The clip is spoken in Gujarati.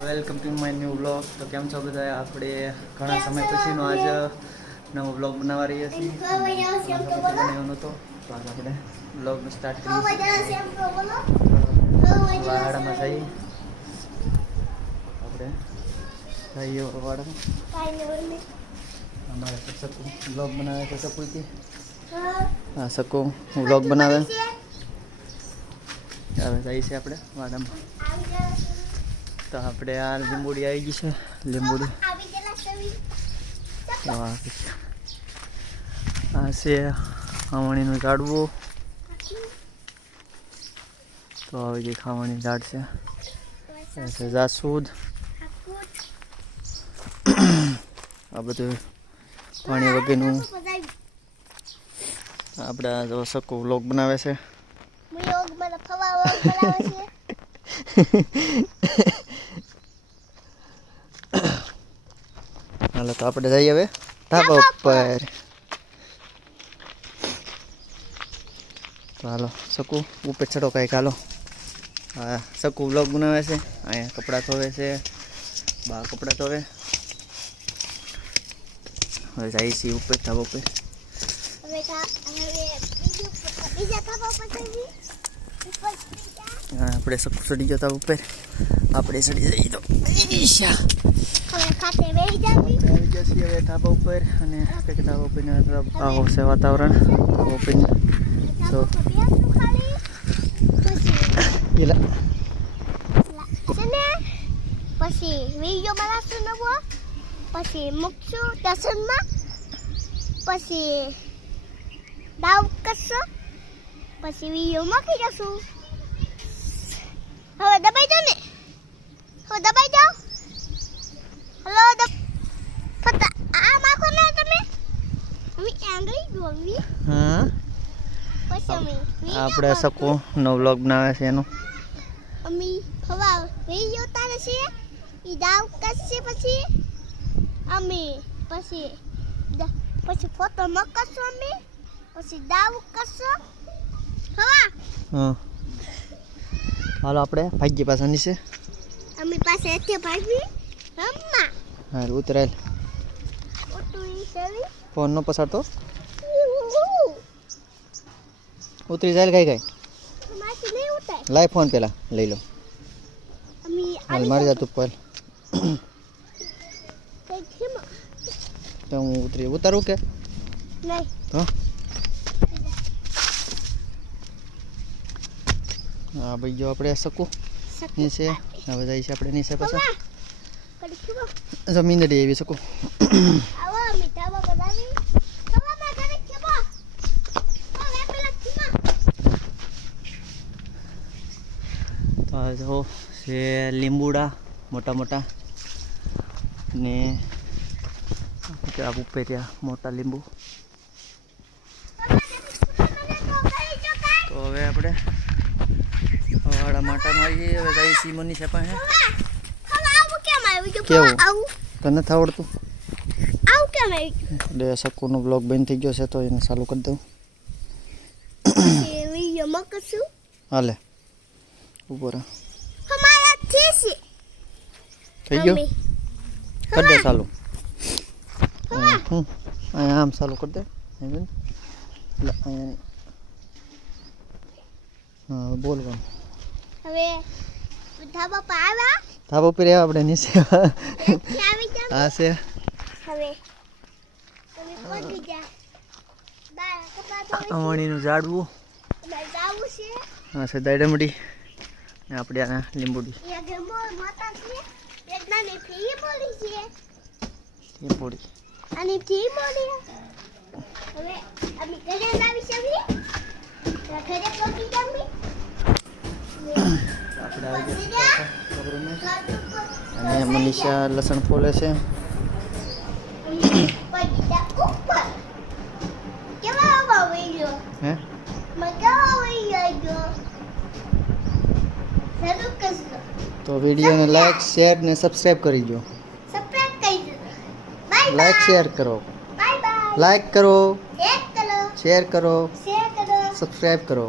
Welcome to my new vlog. તો કેમ છો બધા? આપણે ઘણા સમય પછીનો આજ નવો વ્લોગ બનાવવા રહીએ છીએ. બનાવ્યો નહોતો તો આજ આપણે વ્લોગનું સ્ટાર્ટ કરીએ વાડામાં જઈએ. આપણે જઈએ વાડામાં. અમારે શકુ વ્લોગ બનાવે છે. શકુથી હા શકુ વ્લોગ બનાવે હવે જઈએ છીએ આપણે વાડામાં. તો આપણે આ લીંબુડી આવી ગઈ છે. લીંબુડી આ છે ખાવણીનું ઝાડવું. તો આવી ગઈ ખાવણી ઝાડ છે. છે જાસૂદ. આ બધું પાણી વગેરેનું આપણે જો શકુ વ્લોગ બનાવે છે. હાલો તો આપણે જઈએ હવે ધાબા ઉપર. તો હાલો શકુ ઉપર ચડો કાંઈક. હાલો હા શકુ વ્લોગ બનાવે છે. અહીંયા કપડાં ધોવે છે. બા કપડાં ધોવે. હવે જઈએ છીએ ઉપર ધાબા ઉપર. હા આપણે શકુ ચડી ગયો ધાબા ઉપર. આપણે ચડી જઈએ તો આવી ગયા છીએ હવે ધાબા ઉપર. અને કંઈક ધાબા ઉપર આવો છે વાતાવરણ. ધાબા ઉપર તો પછી વિડીયો બનાવશું નવો, પછી મૂકશું દર્શનમાં, પછી દાવ કરશું, પછી વિડીયો મૂકી જશું. હવે દબાઈ જાઓ ને, હવે દબાઈ જાઓ. હલો ફટા આ માખો ને તમે અમે આંગળી જોવી. હા પછી અમે આપણે શકુ નો વ્લોગ બનાવે છે. એનો અમે ફવા વિડીયો ઉતારે છે. ઈ દાવ કરશે પછી અમે પછી ફોટો મૂકશું. અમે પછી દાવ કરશું. હવા હા હાલો આપણે ભાગ્ય પાછા નીચે. અમે પાસે એટલે ભાગી રમવા. હા ઉતરાય. ઉતરી સેવી ફોન નો પસાડતો ઉતરી જાય. કઈ કઈ માસી નહીં ઉતાર. લાય ફોન પેલા લઈ લો. અમે હાલ મારી જાત ઉપર. કઈ ખીમો તો હું ઉતારું કે નહીં હા. હા ભાઈ જો આપણે શકુ નીચે. હવે જઈએ છીએ આપણે નીચે પાછા. કડી ખીમો જમીન દે એવી શકુ. આવો મીઠાવા બનાવી ખવા માં કડી ખીમો. હવે પેલા ખીમો તો આ જો છે લીંબુડા મોટા મોટા. ને ત્યાં ઉપર ત્યાં મોટા લીંબુ. તો હવે આપણે વાડા માટામાં આવીએ. હવે જઈએ છીએ મનીષા પાસે. કેવું તને નથી આવડતું? એટલે શકુનો બ્લોગ બંધ થઈ ગયો છે તો એને ચાલુ કરી દઉં. હાલે ઉપર થઈ ગયો. કરી દે ચાલુ. અહીંયા આમ ચાલુ કરી દે. એટલે અહીંયા હા બોલવાનું. હવે ધાબા પર આવ્યા. ધાબા ઉપર આપણે નીચે હા છે. હવે તમે પહોંચી જા. બા કપડા ધોઈ અમણીનું ઝાડવું. જાવું છે. હા છે દાડમડી. ને આપણે આ લીંબુડી. એક માતા છે. એક નાની ફી બોલી છે. લીંબુડી અને ફી બોલી. હવે અમે ઘરે લાવી છે. ઘરે પહોંચી જામી. આપણે આવી ગયા અને મનીષા લસણ ફોલે છે. હે તો વિડીયોને લાઈક શેર ને સબસ્ક્રાઈબ કરી દો. લાઈક શેર કરો. લાઈક કરો, શેર કરો, સબસ્ક્રાઈબ કરો.